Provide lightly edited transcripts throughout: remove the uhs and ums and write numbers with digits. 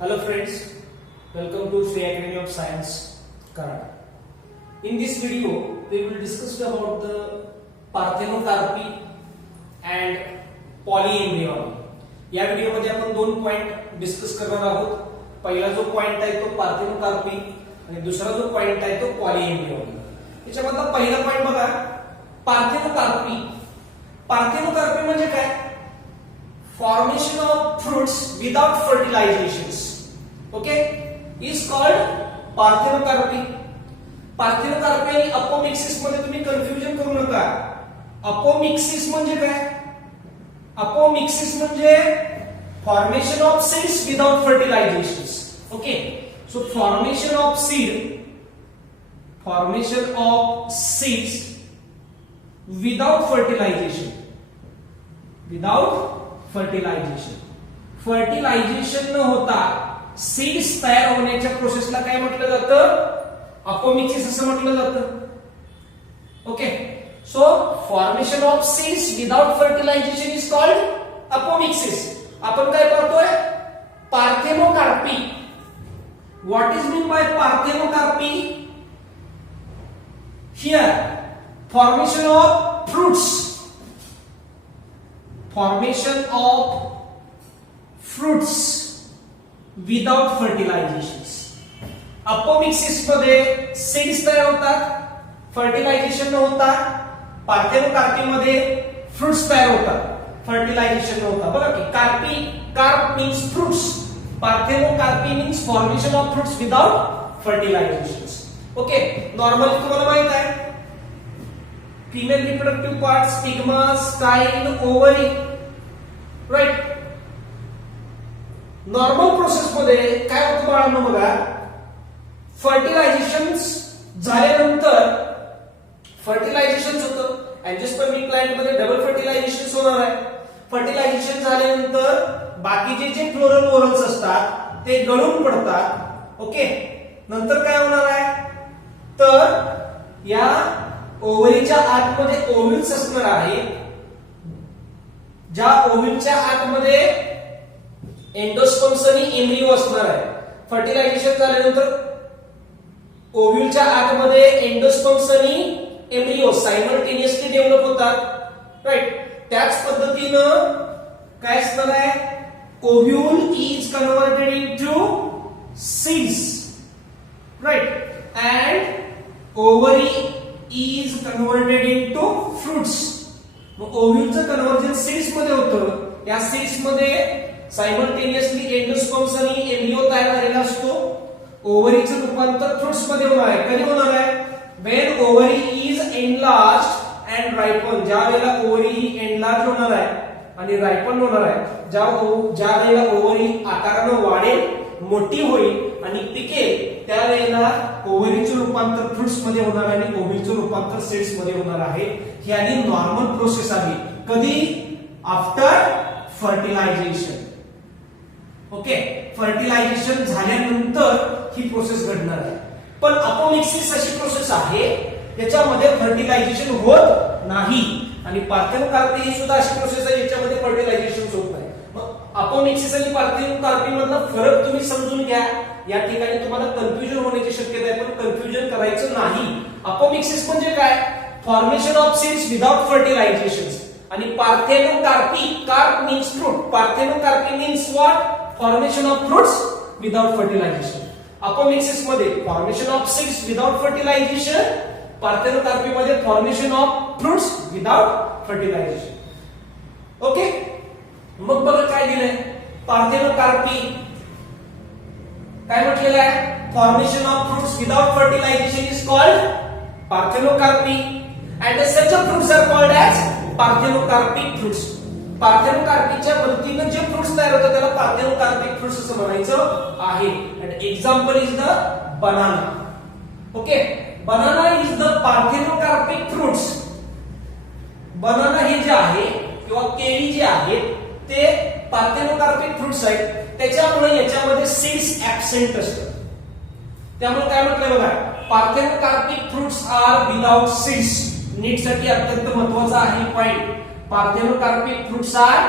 Hello friends, welcome to Sri Academy of Science, Kannada. In this video, we will discuss about the parthenocarpy and polyembryony. या video मध्ये आपण दोन point discuss करणार आहोत. पहिला जो पॉइंट आहे तो पार्थेनोकार्पी आणि दुसरा जो पॉइंट आहे तो पॉलीएम्ब्रियोनी. याच्यामधला पहिला पॉइंट बघा, पार्थेनोकार्पी. पार्थेनोकार्पी म्हणजे काय? Formation of fruits without fertilizations. Okay, is called parthenocarpy. Parthenocarpy आणि अपोमिक्सिस मध्ये तुम्ही कन्फ्युजन करू नका. अपोमिक्सिस म्हणजे काय? अपोमिक्सिस म्हणजे formation of seeds without fertilizations. Okay, so formation of seeds without fertilization. Fertilization न होता सीड्स तयार होण्याच्या प्रोसेसला काय म्हटलं जातं? अपोमिक्सिस असं म्हटलं जातं. Okay, so formation of seeds without fertilization is called apomixis. आपण काय करतोय? Parthenocarpy. What is meant by parthenocarpy? Here, formation of fruits. Formation of fruits without fertilizations. Apomixis मध्ये सीड्स तयार होतात, फर्टिलायझेशन न होता. पार्थेनोकार्पी मध्ये फ्रुट्स तयार होतात, फर्टिलायझेशन न होता. बघा की carp means fruits, parthenocarpy means formation of fruits without fertilizations. Okay, normally तुम्हाला माहित आहे female reproductive part, stigma, style, ovary, right. Normal process मध्ये काय होतं बाळांनो? बघा, फर्टिलायझेशन झाल्यानंतर फर्टिलायझेशन होतं. अँजिओस्पर्मिक प्लांट मध्ये डबल फर्टिलायझेशन होणार आहे. फर्टिलायझेशन झाल्यानंतर बाकीचे जे फ्लोरल ओरल्स असतात ते गळून पडतात. ओके, नंतर काय होणार आहे? तर या ओव्हरीच्या आतमध्ये ओव्ह्यूल्स असणार आहे. ज्या ओव्ह्यूलच्या आतमध्ये एंडोस्पर्म्स आणि एम्ब्रियो असणार आहे. फर्टिलायझेशन झाल्यानंतर ओव्ह्यूलच्या आतमध्ये एंडोस्पर्म्स आणि एम्ब्रियो सायमल्टेनियसली डेव्हलप होतात, राईट. त्याच पद्धतीनं काय असणार आहे? Ovule is converted into seeds, right, and ovary is converted into fruits. मग ओव्ह्यूलचं कन्व्हर्जन सीड्स मध्ये होतं. या सीड्स मध्ये सायमल्टेनियसली एंडोस्पर्म्स आणि एम्ब्रियो तयार झालेला असतो. ओव्हरीचं रूपांतर फ्रुट्स मध्ये होणार आहे. कधी होणार आहे? when ovary is enlarged and ripened. ज्या वेळेला ओव्हरी ही एनलार्ज होणार आहे आणि रायपन होणार आहे, ज्या वेळेला ओव्हरी आकारानं वाढेल, मोठी होईल आणि पिकेल, त्यावेळेला ओव्हरीचं रूपांतर फ्रुट्स मध्ये होणार आहे आणि ओव्हरीचं रूपांतर सीड्स मध्ये होणार आहे. ही आधी नॉर्मल प्रोसेस आहे. कधी? After fertilisation. ओके, फर्टिलायझेशन झाल्यानंतर ही प्रोसेस घडणार आहे. पण अपोमिक्सिस अशी प्रोसेस आहे याच्यामध्ये फर्टिलायझेशन होत नाही. आणि पार्थेनोकार्पी ही सुद्धा अशी प्रोसेस आहे याच्यामध्ये फर्टिलायझेशन होत नाही. मग अपोमिक्सिस आणि पार्थेनोकार्पी मधला फरक तुम्ही समजून घ्या. या ठिकाणी तुम्हाला कन्फ्युजन होण्याची शक्यता आहे, पण कन्फ्युजन करायचं नाही. अपोमिक्सिस म्हणजे काय? Formation of seeds without fertilizations. आणि parthenocarpy, carp means fruit, parthenocarpy means what? Formation of fruits without fertilization. Apomixis मध्ये formation of seeds without fertilization, parthenocarpy मध्ये formation of fruits without fertilization. Okay, मग बघा काय दिलंय? Parthenocarpy काय म्हटलेलं आहे? Formation of fruits without fertilization is called parthenocarpy and such fruits are called as parthenocarpic fruits. पार्थेनोकार्पीच्या मदतीने जे फ्रुट्स तयार होतात त्याला पार्थेनोकार्पिक फ्रुट्स असं म्हणायचं आहे. And example is the banana. Okay, banana is the parthenocarpic fruits. Banana हे जे आहे किंवा केळी जे आहेत ते पार्थेनोकार्पिक फ्रुट्स आहेत. त्याच्यामुळे याच्यामध्ये सीड्स ऍब्सेंट असतात. त्यामुळे काय म्हटलंय बघा, parthenocarpic fruits are without seeds. NEET साठी अत्यंत महत्वाचा आहे point. Parthenocarpic fruits are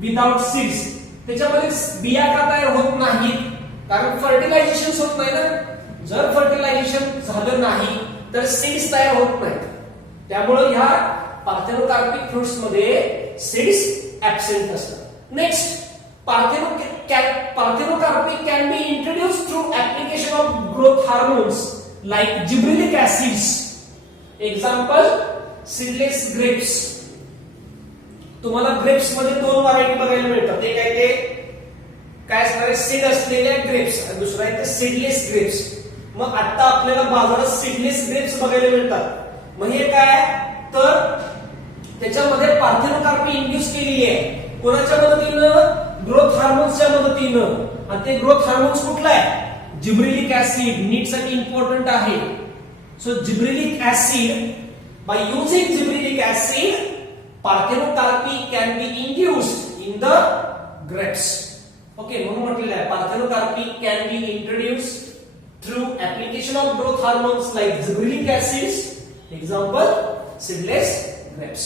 without seeds. त्याच्यामध्ये बिया का तयार होत नाहीत? कारण फर्टिलायझेशन होत नाही ना. जर फर्टिलायझेशन झालं नाही तर सीड्स तयार होत नाहीत. त्यामुळे ह्या पार्थेनोकार्पिक फ्रुट्स मध्ये सीड्स ऍब्सेंट असतात. Next, parthenocarpic can be introduced through application of growth hormones like gibberellic acids. Example, seedless grapes. तुम्हाला ग्रेप्स मध्ये दोन व्हरायटी बघायला मिळतात. एक आहे ते काय असणार, सीड असलेल्या ग्रेप्स, आणि दुसरा आहे ते सीडलेस ग्रेप्स. मग आता आपल्याला बाजारात सीडलेस ग्रेप्स बघायला मिळतात. मग हे काय तर त्याच्यामध्ये पार्थेनोकार्पी इंड्यूस केलेली आहे. कोणाच्या मदतीनं? ग्रोथ हार्मोन्सच्या मदतीनं. आणि ते ग्रोथ हार्मोन्स कुठला आहे? Gibberellic acid. नीट साठी इम्पॉर्टंट आहे. So gibberellic acid, by using gibberellic acid parthenocarpy can be induced in the grapes. Okay, म्हणून म्हटलेलं आहे parthenocarpy can be introduced through application of growth hormones like gibberellic acids. Example, seedless grapes.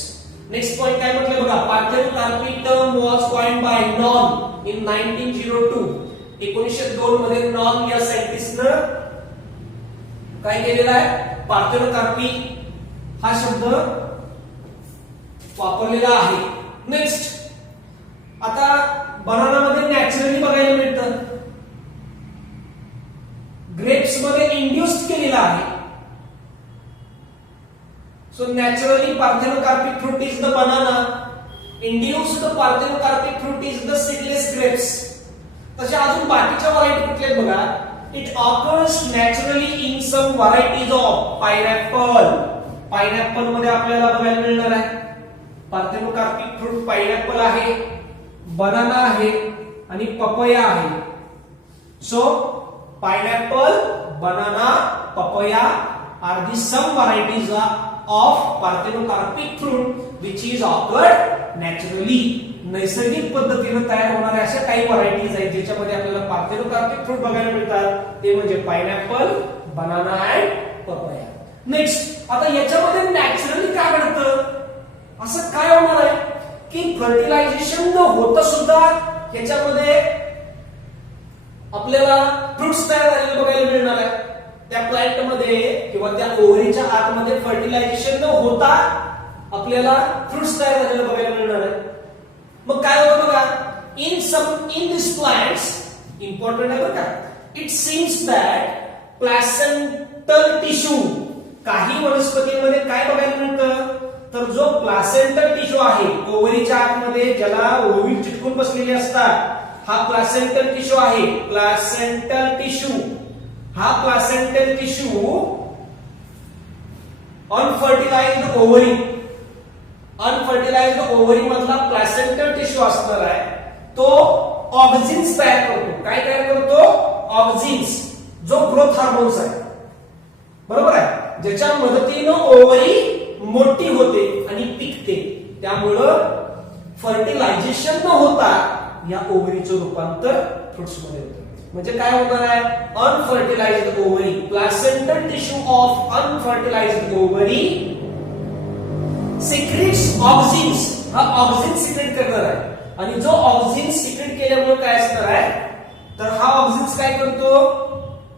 Next point काय म्हटलं बघा, parthenocarpy term was coined by Nonn in 1902. 1902 मध्ये non या सायंटिस्टनं काय केलेलं आहे? पार्थेनोकार्पी हा शब्द वापरलेला आहे. नेक्स्ट, आता बनाना मध्ये नॅचरली बघायला मिळतं, ग्रेप्स मध्ये इंड्यूस्ड केलेला आहे. So naturally parthenocarpic fruit is the banana, induced parthenocarpic fruit is the seedless grapes. तसे अजून बाकीच्या व्हरायटी कुठल्या बघा, it occurs naturally in some varieties of pineapple. Pineapple मध्ये आपल्याला बघायला मिळणार आहे पार्थेनोकार्पिक फ्रूट. पायनॅपल आहे, बनाना आहे आणि पपया आहे. So pineapple, banana, papaya are the some varieties of parthenocarpic fruit which is occurred naturally. नैसर्गिक पद्धतीने तयार होणाऱ्या अशा काही व्हरायटीज आहेत ज्याच्यामध्ये आपल्याला पार्थेनोकार्पिक फ्रूट बघायला मिळतात. ते म्हणजे pineapple, banana and papaya. Next, आता याच्यामध्ये नॅचरली काय घडतं? असं काय होणार आहे की फर्टिलायझेशन न होता सुद्धा याच्यामध्ये आपल्याला फ्रुट्स तयार झालेले बघायला मिळणार आहे. त्या प्लांट मध्ये किंवा त्या ओव्हरीच्या आतमध्ये फर्टिलायझेशन न होता आपल्याला फ्रुट्स तयार झालेले बघायला मिळणार आहे. मग काय होतं बघा, इन दिस प्लांट्स, इम्पॉर्टंट आहे बघा, it seems that placental tissue. काही वनस्पतींमध्ये काय बघायला मिळतं तर जो प्लॅसेंटल टिश्यू आहे ओव्हरीच्या आतमध्ये, ज्याला ओव्हरी चिटकून बसलेले असतात, हा प्लॅसेंटल टिश्यू आहे. प्लॅसेंटल टिश्यू, हा placental tissue unfertilized ovary, unfertilized ovary मधला प्लॅसेंटल टिश्यू असणार आहे. तो ऑक्झिन्स तयार करतो. काय तयार करतो? ऑक्झिन्स, जो ग्रोथ हार्मोन्स आहे. बरोबर आहे, ज्याच्या मदतीनं ओव्हरी मोठी होते आणि पिकते. त्यामुळं फर्टिलायझेशन न होता या ओव्हरीचं रूपांतर फ्रुट्स मध्ये होतं. म्हणजे काय होणार आहे? Unfertilized ovary, placental tissue of unfertilized ovary secretes auxins. हा ऑक्झिन्स सिक्रेट करणार आहे. आणि जो ऑक्झिन्स सिक्रेट केल्यामुळे काय असणार आहे तर हा ऑक्झिन्स काय करतो?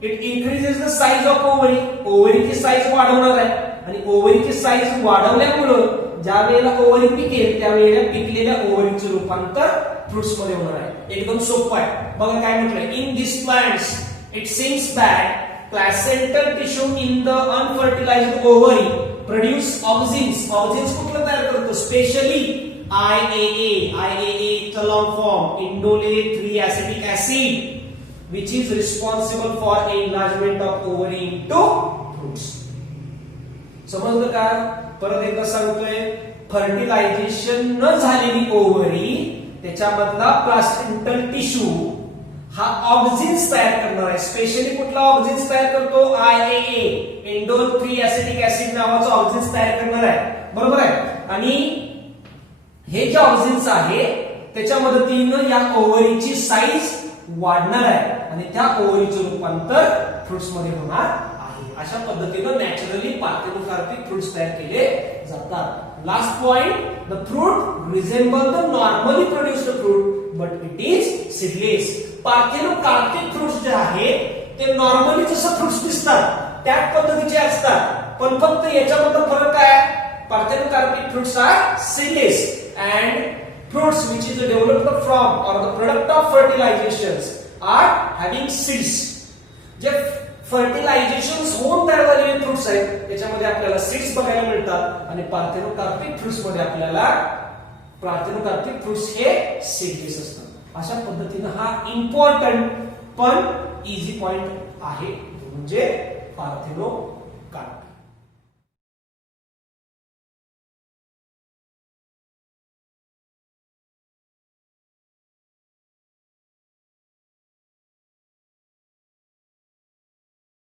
It increases the size of ovary. ओव्हरीची साइज वाढवणार आहे. आणि ओव्हरीची साइज वाढवल्यामुळे ज्या वेळेला ओव्हरी पिकेल त्यावेळेला पिकलेल्या ओव्हरीचं रूपांतर फ्रुट्स मध्ये होणार आहे. एकदम सोपं आहे. बघा काय म्हटलंय, in this plants it seems that placental tissue in the unfertilized ovary produce auxins. Auxins कुठलं तयार करतो? Specially IAA. IAA चा long form indole 3 acetic acid which is responsible for enlargement of ovary into fruits. समजलं का? परत एकदा सांगतोय, fertilisation न झालेली ओव्हरी, त्याच्यामधला प्लॅसेंटल टिश्यू हा ऑक्झिन्स तयार करणार आहे. स्पेशली कुठला ऑक्झिन्स तयार करतो? IAA, इंडोल 3 एसिटिक ऍसिड नावाचा ऑक्झिन्स तयार करणार आहे. बरोबर आहे. आणि हे जे ऑक्झिन्स आहे त्याच्या मदतीनं या ओव्हरीची साईज वाढणार आहे आणि त्या ओव्हरीचं रूपांतर फ्रुट्स मध्ये होणार आहे. अशा पद्धतीनं नॅचरली पार्थेनोकार्पिक फ्रुट्स तयार केले जातात. Last point, the fruit रिझेंबल the normally produced fruit but it is seedless. Parthenocarpic fruits जे आहेत ते नॉर्मली जसं फ्रुट्स दिसतात त्याच पद्धतीचे असतात, पण फक्त याच्याबद्दल फरक काय? Parthenocarpic fruits are seedless and fruits which is developed from or the product of fertilizations are having seeds. जे फर्टिलायझेशन होऊन तयार झालेले फ्रुट्स आहेत त्याच्यामध्ये आपल्याला सीड्स बघायला मिळतात आणि पार्थेनोकार्पिक फ्रुट्स मध्ये आपल्याला पार्थेनोकार्पिक फ्रुट्स हे सीडलेस असतात. अशा पद्धतीने हा इम्पॉर्टंट पण इझी पॉइंट आहे, म्हणजे पार्थेनोकार्प.